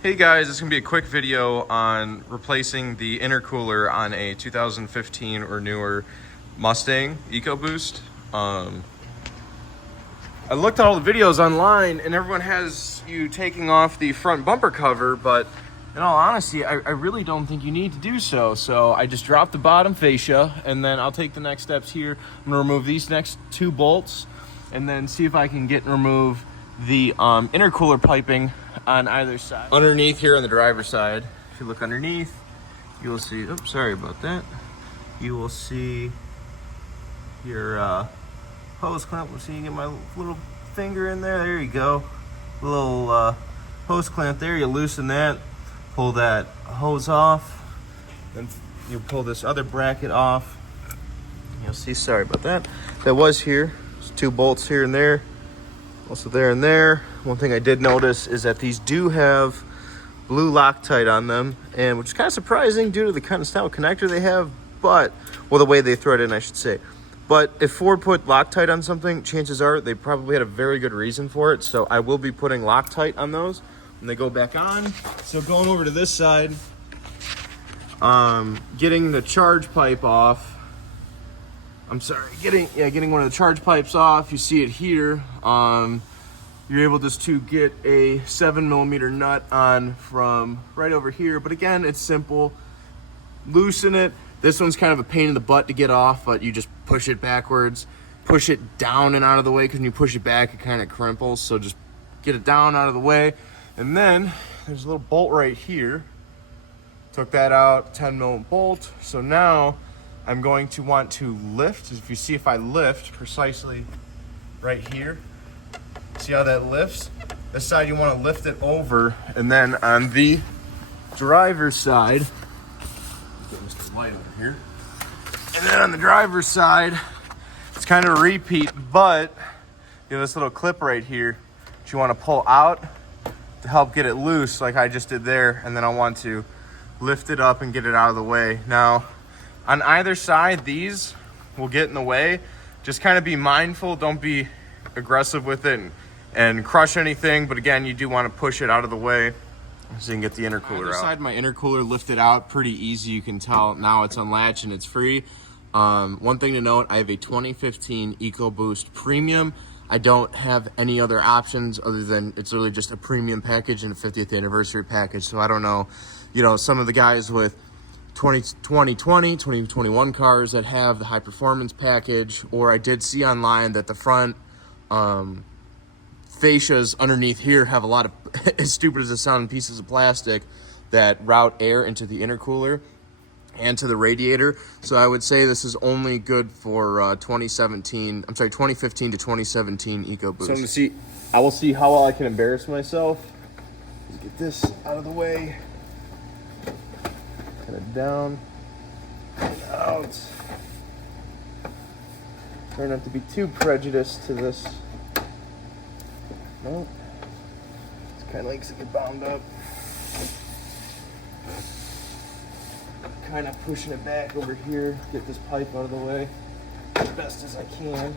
Hey guys, this is going to be a quick video on replacing the intercooler on a 2015 or newer Mustang Ecoboost. I looked at all the videos online and everyone has you taking off the front bumper cover, but in all honesty, I really don't think you need to do so. So I just dropped the bottom fascia and then I'll take the next steps here. I'm going to remove these next two bolts and then see if I can get and remove the intercooler piping on either side. Underneath here on the driver's side, if you look underneath, you will see, oops, sorry about that. You will see your hose clamp. Let's see, you get my little finger in there. There you go. Little hose clamp there. You loosen that, pull that hose off, then you pull this other bracket off. You'll see, sorry about that. That was here. There's two bolts here and there. Also there and there. One thing I did notice is that these do have blue Loctite on them, and which is kind of surprising due to the kind of style connector they have, but, well, the way they thread in, I should say. But if Ford put Loctite on something, chances are they probably had a very good reason for it, so I will be putting Loctite on those when they go back on. So going over to this side, getting the charge pipe off. I'm sorry, getting one of the charge pipes off. You see it here. You're able just to get a 7mm nut on from right over here. But again, it's simple. Loosen it. This one's kind of a pain in the butt to get off, but you just push it backwards. Push it down and out of the way, because when you push it back, it kind of crimples. So just get it down out of the way. And then there's a little bolt right here. Took that out, 10mm bolt. So now I'm going to want to lift. If you see, if I lift precisely right here, see how that lifts? This side you want to lift it over, and then on the driver's side, get Mr. Light over here, and then on the driver's side, it's kind of a repeat, but you have this little clip right here that you want to pull out to help get it loose, like I just did there, and then I want to lift it up and get it out of the way. Now, on either side, these will get in the way. Just kind of be mindful. Don't be aggressive with it and crush anything. But again, you do want to push it out of the way so you can get the intercooler out. Either side, my intercooler lifted out pretty easy. You can tell now it's unlatched and it's free. One thing to note, I have a 2015 Ecoboost Premium. I don't have any other options other than it's literally just a premium package and a 50th anniversary package. So I don't know, some of the guys with 2021 cars that have the high performance package, or I did see online that the front fascias underneath here have a lot of, as stupid as it sounds, pieces of plastic that route air into the intercooler and to the radiator. So I would say this is only good for 2015 to 2017 Ecoboost. So I will see how well I can embarrass myself. Let's get this out of the way. Kind of down and out. Try not to be too prejudiced to this. No, it's kind of likes to get bound up. Kind of pushing it back over here, get this pipe out of the way as best as I can.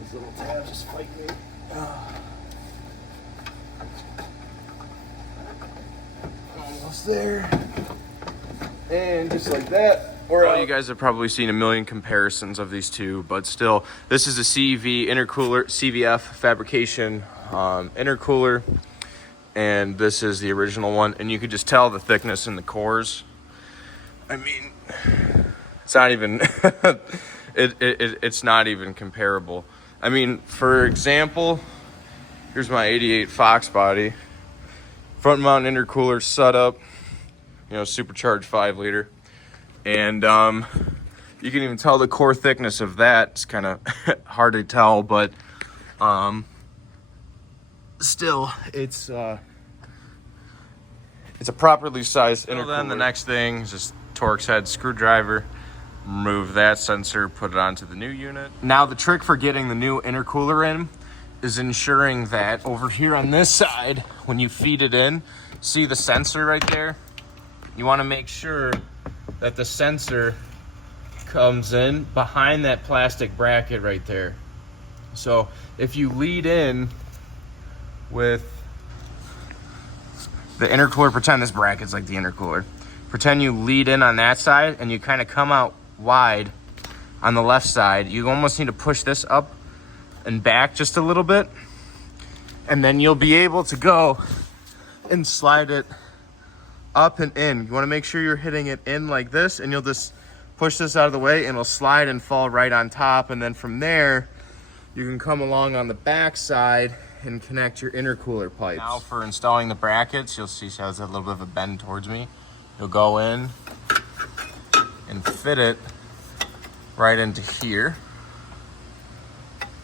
These little tabs just fight me. Almost there. And just like that. Well, you guys have probably seen a million comparisons of these two, but still, this is a CVF Fabrication intercooler, and this is the original one, and you could just tell the thickness in the cores. I mean, it's not even it's not even comparable. I mean, for example, here's my 88 Fox body, front mount intercooler setup, supercharged 5-liter. And you can even tell the core thickness of that. It's kind of hard to tell, but still, it's a properly sized intercooler. Then the next thing is just Torx head screwdriver. Remove that sensor, put it onto the new unit. Now the trick for getting the new intercooler in is ensuring that over here on this side, when you feed it in, see the sensor right there? You want to make sure that the sensor comes in behind that plastic bracket right there. So if you lead in with the intercooler, pretend this bracket's like the intercooler. Pretend you lead in on that side and you kind of come out wide on the left side. You almost need to push this up and back just a little bit. And then you'll be able to go and slide it up and in. You want to make sure you're hitting it in like this, and you'll just push this out of the way and it'll slide and fall right on top. And then from there, you can come along on the back side and connect your intercooler pipes. Now for installing the brackets, you'll see how it's a little bit of a bend towards me. You'll go in and fit it right into here.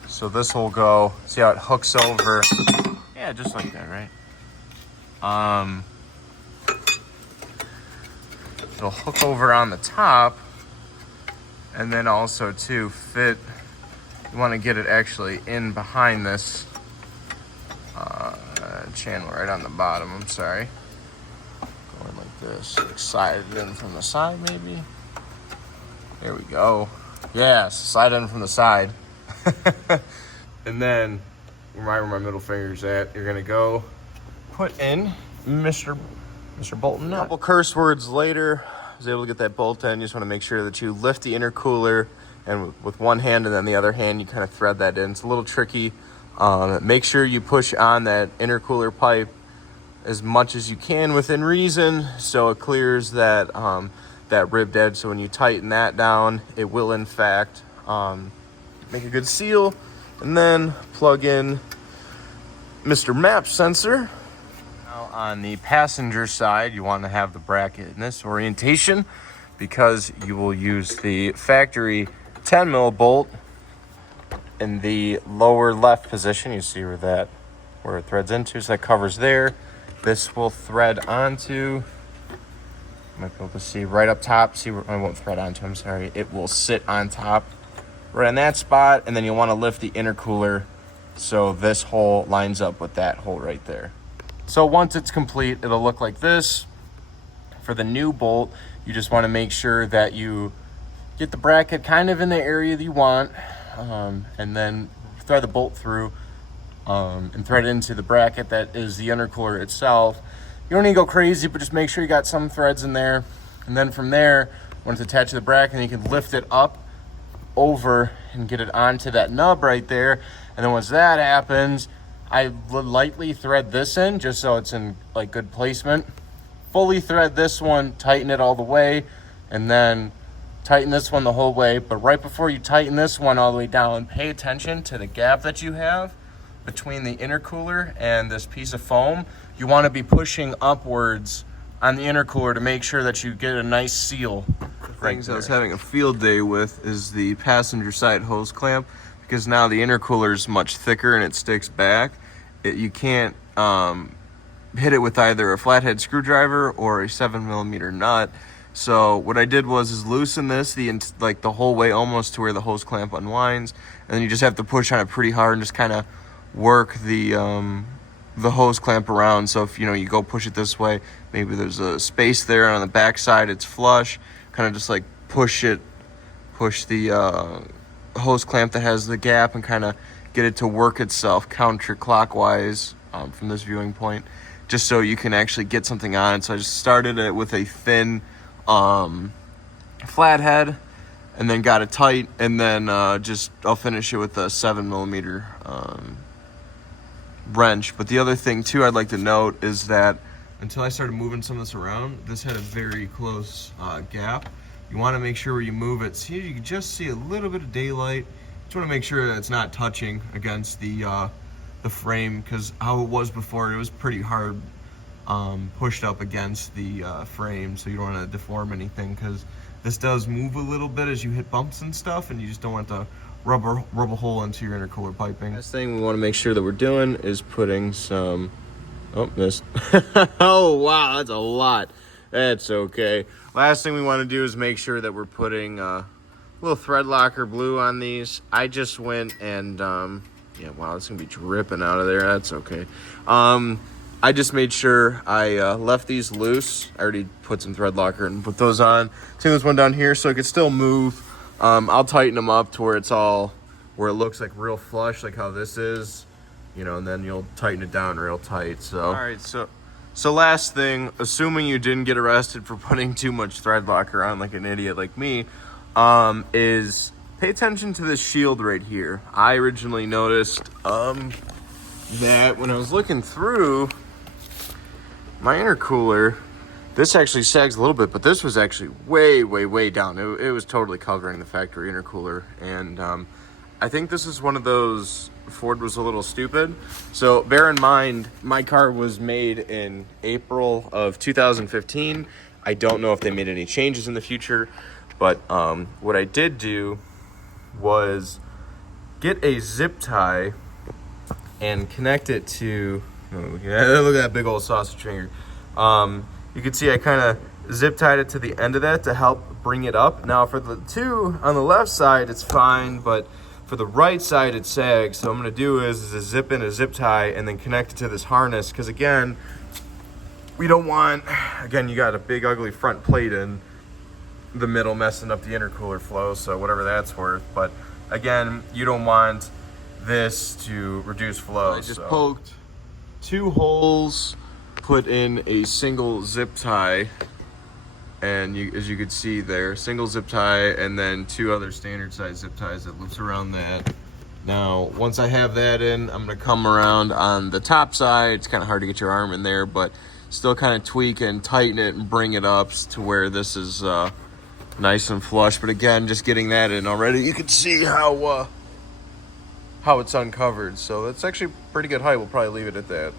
So this will go, see how it hooks over? Yeah, just like that, right? It'll hook over on the top, and then also to fit, you want to get it actually in behind this channel right on the bottom. I'm sorry. Going like this, slide it in from the side maybe. There we go. Yeah, slide in from the side. And then right where my middle finger's at, you're gonna go put in Mr. Bolton nut. A couple curse words later, I was able to get that bolt in. You just want to make sure that you lift the intercooler, and with one hand and then the other hand you kind of thread that in. It's a little tricky. Make sure you push on that intercooler pipe as much as you can within reason, so it clears that that ribbed edge. So when you tighten that down, it will in fact make a good seal. And then plug in Mr. Map sensor. Now on the passenger side, you want to have the bracket in this orientation because you will use the factory 10 mil bolt in the lower left position. You see where it threads into, so that covers there. This will thread onto, you might be able to see right up top. See where I won't thread onto, I'm sorry. It will sit on top right in that spot, and then you'll want to lift the intercooler so this hole lines up with that hole right there. So once it's complete, it'll look like this. For the new bolt, you just want to make sure that you get the bracket kind of in the area that you want, and then thread the bolt through and thread it into the bracket that is the intercooler itself. You don't need to go crazy, but just make sure you got some threads in there. And then from there, when it's attached to the bracket, you can lift it up over and get it onto that nub right there. And then once that happens, I lightly thread this in just so it's in like good placement. Fully thread this one, tighten it all the way, and then tighten this one the whole way. But right before you tighten this one all the way down, pay attention to the gap that you have between the intercooler and this piece of foam. You want to be pushing upwards on the intercooler to make sure that you get a nice seal. Things I was having a field day with is the passenger side hose clamp, because now the intercooler is much thicker and it sticks back. You can't hit it with either a flathead screwdriver or a 7mm nut. So what I did was loosen this the whole way almost to where the hose clamp unwinds, and then you just have to push on it pretty hard and just kind of work the hose clamp around. So if you go push it this way, maybe there's a space there, and on the back side it's flush. Kind of just like push the hose clamp that has the gap and kind of get it to work itself counterclockwise from this viewing point, just so you can actually get something on it. So I just started it with a thin flathead and then got it tight, and then I'll finish it with a 7mm wrench. But the other thing too I'd like to note is that until I started moving some of this around, this had a very close gap. You want to make sure where you move it, see, you can just see a little bit of daylight. Just want to make sure that it's not touching against the frame, because how it was before, it was pretty hard pushed up against the frame, so you don't want to deform anything, because this does move a little bit as you hit bumps and stuff, and you just don't want to rub a hole into your intercooler piping. Last thing we want to make sure that we're doing is putting some, oh, missed. Oh, wow, that's a lot. That's okay. Last thing we want to do is make sure that we're putting a little thread locker blue on these. I just went and, yeah, wow, it's going to be dripping out of there. That's okay. I just made sure I left these loose. I already put some thread locker and put those on. Take this one down here so it could still move. I'll tighten them up to where it's all where it looks like real flush, like how this is, you know, and then you'll tighten it down real tight. So all right, so last thing, assuming you didn't get arrested for putting too much thread locker on like an idiot like me, is pay attention to this shield right here. I originally noticed that when I was looking through my intercooler, this actually sags a little bit, but this was actually way down. It was totally covering the factory intercooler, and I think this is one of those Ford was a little stupid. So bear in mind, my car was made in April of 2015. I don't know if they made any changes in the future, but what I did do was get a zip tie and connect it to, oh, yeah, look at that big old sausage finger. You can see I kind of zip tied it to the end of that to help bring it up. Now for the two on the left side, it's fine, but for the right side, it sags. So what I'm gonna do is zip in a zip tie and then connect it to this harness. Because again, we don't want, again, you got a big ugly front plate in the middle messing up the intercooler flow, so whatever that's worth. But again, you don't want this to reduce flow. I just poked 2 holes, put in a single zip tie, and as you can see there, single zip tie, and then 2 other standard size zip ties that loops around that. Now, once I have that in, I'm gonna come around on the top side. It's kind of hard to get your arm in there, but still kind of tweak and tighten it and bring it up to where this is nice and flush. But again, just getting that in already, you can see how it's uncovered. So that's actually pretty good height. We'll probably leave it at that.